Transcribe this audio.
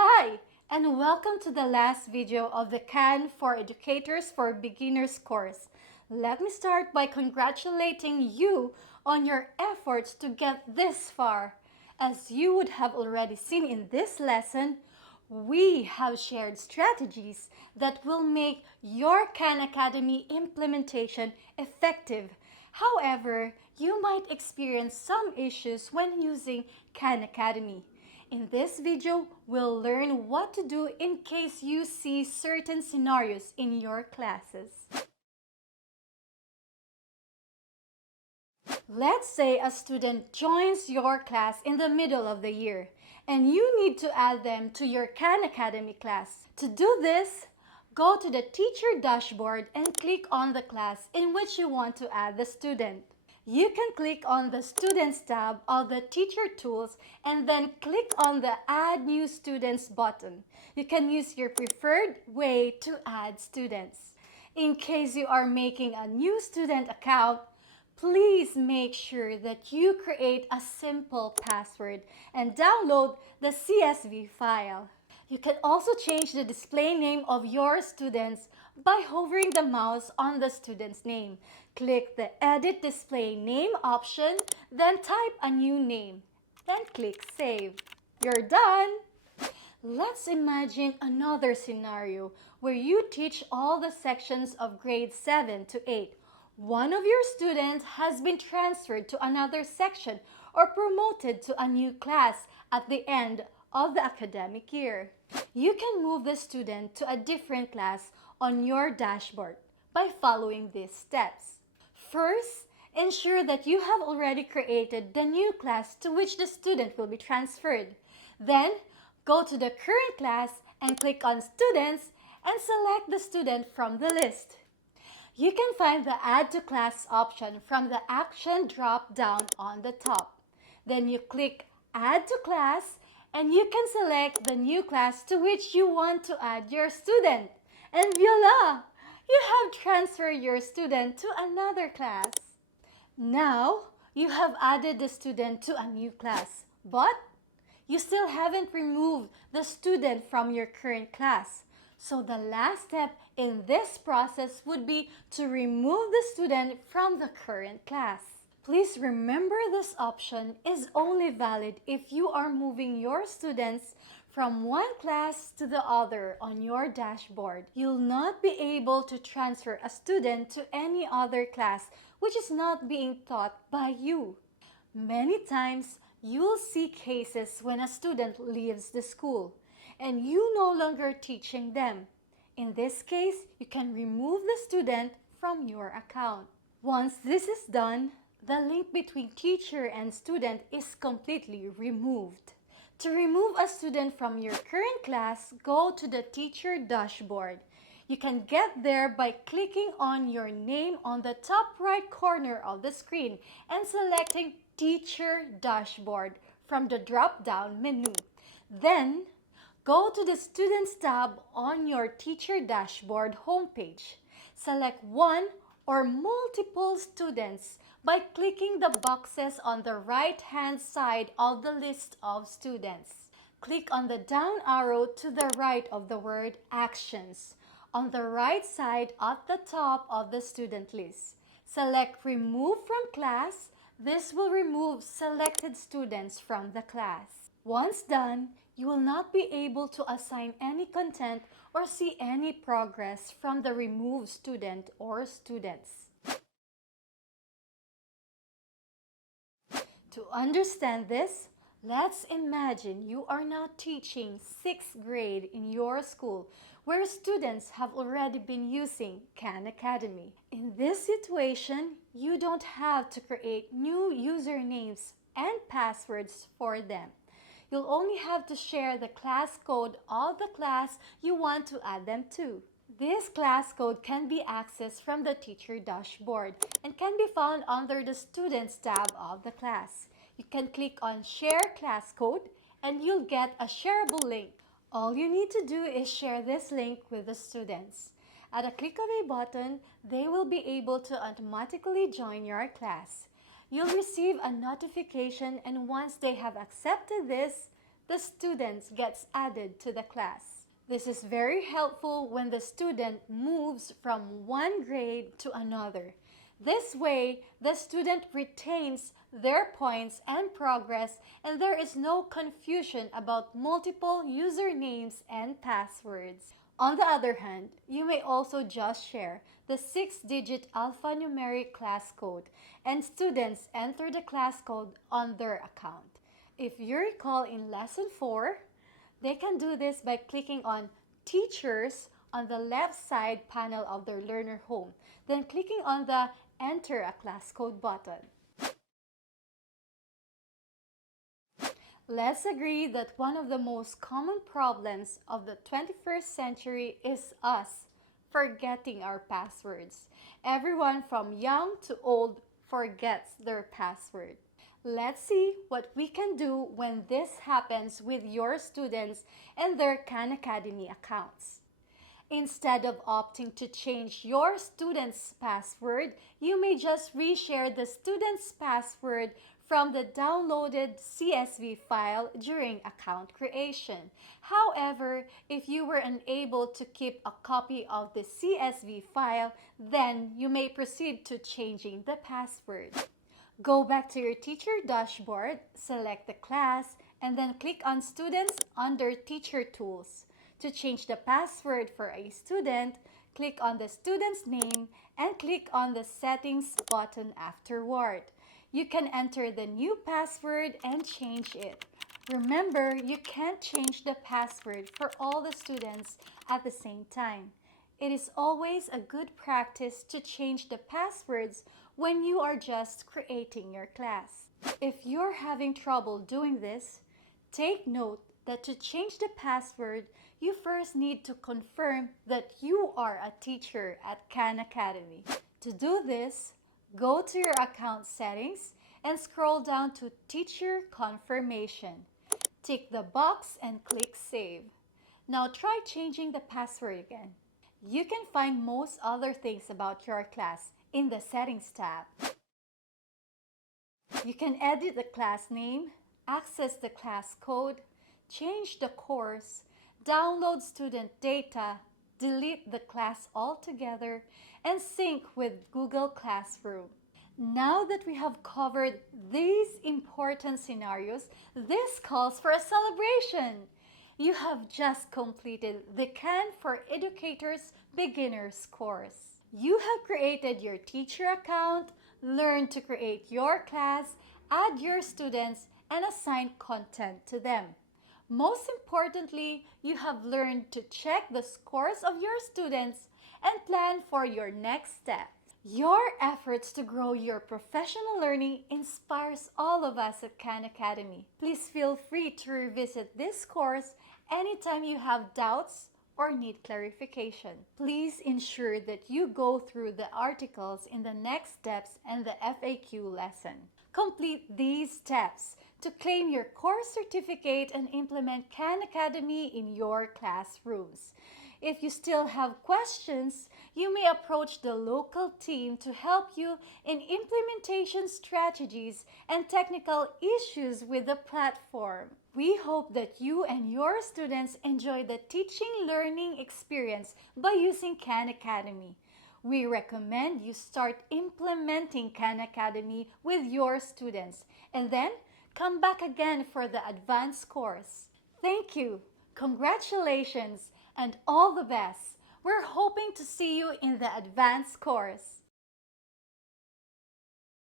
Hi, and welcome to the last video of the CAN for Educators for Beginners course. Let me start by congratulating you on your efforts to get this far. As you would have already seen in this lesson, we have shared strategies that will make your Khan Academy implementation effective. However, you might experience some issues when using Khan Academy. In this video, we'll learn what to do in case you see certain scenarios in your classes. Let's say a student joins your class in the middle of the year and you need to add them to your Khan Academy class. To do this, go to the teacher dashboard and click on the class in which you want to add the student. You can click on the Students tab of the Teacher Tools and then click on the Add New Students button. You can use your preferred way to add students. In case you are making a new student account, please make sure that you create a simple password and download the CSV file. You can also change the display name of your students by hovering the mouse on the student's name. Click the Edit Display Name option, then type a new name. Then click Save. You're done! Let's imagine another scenario where you teach all the sections of grades 7 to 8. One of your students has been transferred to another section or promoted to a new class at the end of the academic year. You can move the student to a different class on your dashboard by following these steps. First, ensure that you have already created the new class to which the student will be transferred. Then, go to the current class and click on Students and select the student from the list. You can find the Add to Class option from the Action drop-down on the top. Then you click Add to Class and you can select the new class to which you want to add your student. And voila! You have transferred your student to another class. Now, you have added the student to a new class, but you still haven't removed the student from your current class. So the last step in this process would be to remove the student from the current class. Please remember this option is only valid if you are moving your students from one class to the other on your dashboard. You'll not be able to transfer a student to any other class which is not being taught by you. Many times, you'll see cases when a student leaves the school and you no longer teaching them. In this case, you can remove the student from your account. Once this is done, the link between teacher and student is completely removed. To remove a student from your current class, go to the teacher dashboard. You can get there by clicking on your name on the top right corner of the screen and selecting Teacher Dashboard from the drop-down menu. Then, go to the Students tab on your Teacher Dashboard homepage. Select one or multiple students by clicking the boxes on the right-hand side of the list of students. Click on the down arrow to the right of the word Actions on the right side at the top of the student list. Select Remove from Class. This will remove selected students from the class. Once done, you will not be able to assign any content or see any progress from the removed student or students. To understand this, let's imagine you are now teaching 6th grade in your school where students have already been using Khan Academy. In this situation, you don't have to create new usernames and passwords for them. You'll only have to share the class code of the class you want to add them to. This class code can be accessed from the teacher dashboard and can be found under the Students tab of the class. You can click on Share Class Code and you'll get a shareable link. All you need to do is share this link with the students. At a click of a button, they will be able to automatically join your class. You'll receive a notification and once they have accepted this, the student gets added to the class. This is very helpful when the student moves from one grade to another. This way, the student retains their points and progress, and there is no confusion about multiple usernames and passwords. On the other hand, you may also just share the 6-digit alphanumeric class code, and students enter the class code on their account. If you recall in Lesson 4, they can do this by clicking on Teachers on the left side panel of their learner home, then clicking on the Enter a Class Code button. Let's agree that one of the most common problems of the 21st century is us forgetting our passwords. Everyone from young to old forgets their password. Let's see what we can do when this happens with your students and their Khan Academy accounts. Instead of opting to change your student's password, you may just reshare the student's password from the downloaded CSV file during account creation. However, if you were unable to keep a copy of the CSV file, then you may proceed to changing the password. Go back to your teacher dashboard, select the class, and then click on Students under Teacher Tools. To change the password for a student, click on the student's name and click on the Settings button afterward. You can enter the new password and change it. Remember, you can't change the password for all the students at the same time. It is always a good practice to change the passwords when you are just creating your class. If you're having trouble doing this, take note that to change the password, you first need to confirm that you are a teacher at Khan Academy. To do this, go to your account settings and scroll down to Teacher Confirmation. Tick the box and click Save. Now try changing the password again. You can find most other things about your class in the Settings tab. You can edit the class name, access the class code, change the course, download student data, delete the class altogether, and sync with Google Classroom. Now that we have covered these important scenarios, this calls for a celebration. You have just completed the Khan for Educators Beginners course. You have created your teacher account, learned to create your class, add your students, and assign content to them. Most importantly, you have learned to check the scores of your students and plan for your next step. Your efforts to grow your professional learning inspires all of us at Khan Academy. Please feel free to revisit this course anytime you have doubts or need clarification. Please ensure that you go through the articles in the next steps and the FAQ lesson. Complete these steps to claim your course certificate and implement Khan Academy in your classrooms. If you still have questions, you may approach the local team to help you in implementation strategies and technical issues with the platform. We hope that you and your students enjoy the teaching learning experience by using Khan Academy. We recommend you start implementing Khan Academy with your students and then come back again for the advanced course. Thank you, congratulations, and all the best. We're hoping to see you in the advanced course.